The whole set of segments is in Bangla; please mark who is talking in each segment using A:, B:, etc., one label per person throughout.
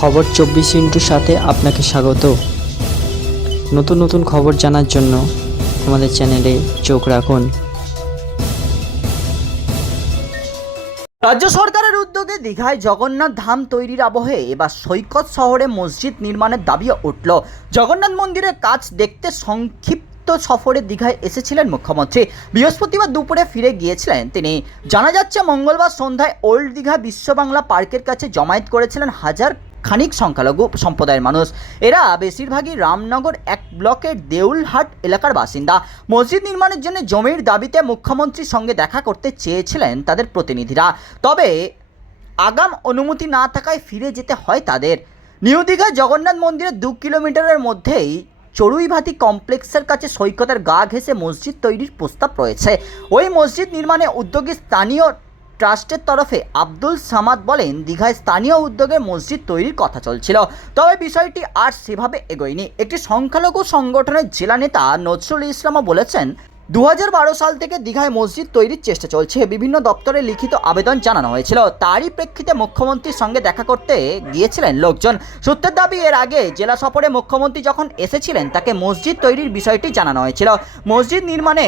A: খবর চব্বিশ ইন্টুর সাথে আপনাকে স্বাগত। নতুন নতুন খবর জানার জন্য আমাদের চ্যানেলে চোখ রাখুন।
B: রাজ্য সরকারের উদ্যোগে দীঘায় জগন্নাথ ধাম তৈরির আবহে এবার সৈকত শহরে মসজিদ নির্মাণের দাবিও উঠল। জগন্নাথ মন্দিরের কাজ দেখতে সংক্ষিপ্ত সফরে দীঘায় এসেছিলেন মুখ্যমন্ত্রী। বৃহস্পতিবার দুপুরে ফিরে গিয়েছিলেন তিনি। জানা যাচ্ছে, মঙ্গলবার সন্ধ্যায় ওল্ড দীঘা বিশ্ব বাংলা পার্কের কাছে জমায়েত করেছিলেন হাজার খানিক সংখ্যালঘু সম্প্রদায়ের মানুষ। এরা বেশিরভাগই রামনগর এক ব্লকের দেউলহাট এলাকার বাসিন্দা। মসজিদ নির্মাণের জন্য জমির দাবিতে মুখ্যমন্ত্রীর সঙ্গে দেখা করতে চেয়েছিলেন তাদের প্রতিনিধিরা। তবে আগাম অনুমতি না থাকায় ফিরে যেতে হয় তাদের। নিউ দীঘা জগন্নাথ মন্দিরের দু কিলোমিটারের মধ্যেই চড়ুইভাতি কমপ্লেক্সের কাছে সৈকতের গা ঘেঁষে মসজিদ তৈরির প্রস্তাব রয়েছে। ওই মসজিদ নির্মাণে উদ্যোগী স্থানীয় ট্রাস্টের তরফে আব্দুল সামাদ বলেন, দীঘায় স্থানীয় উদ্যোগে মসজিদ তৈরির কথা চলছিল। তবে বিষয়টি আর সেভাবে এগোয়নি। একটি সংখ্যালঘু সংগঠনের জেলা নেতা নজরুল ইসলামও বলেছেন দু হাজার বারো সাল থেকে দীঘায় মসজিদ তৈরির চেষ্টা চলছে। বিভিন্ন দপ্তরে লিখিত আবেদন জানানো হয়েছিল। তারই প্রেক্ষিতে মুখ্যমন্ত্রীর সঙ্গে দেখা করতে গিয়েছিলেন লোকজন। সূত্রের দাবি, এর আগে জেলা সফরে মুখ্যমন্ত্রী যখন এসেছিলেন, তাকে মসজিদ তৈরির বিষয়টি জানানো হয়েছিল। মসজিদ নির্মাণে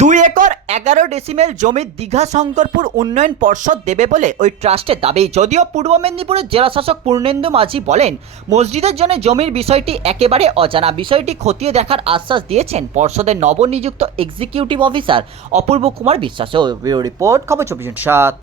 B: দুই একর এগারো ডেসিমেল জমি দীঘা শঙ্করপুর উন্নয়ন পর্ষদ দেবে বলে ওই ট্রাস্টের দাবি। যদিও পূর্ব মেদিনীপুরের জেলাশাসক পূর্ণেন্দু মাঝি বলেন, মসজিদের জন্য জমির বিষয়টি একেবারে অজানা। বিষয়টি খতিয়ে দেখার আশ্বাস দিয়েছেন পর্ষদের নবনিযুক্ত এক্সিকিউটিভ অফিসার অপূর্ব কুমার বিশ্বাসও। রিপোর্ট, খবর চব্বিশ সাত।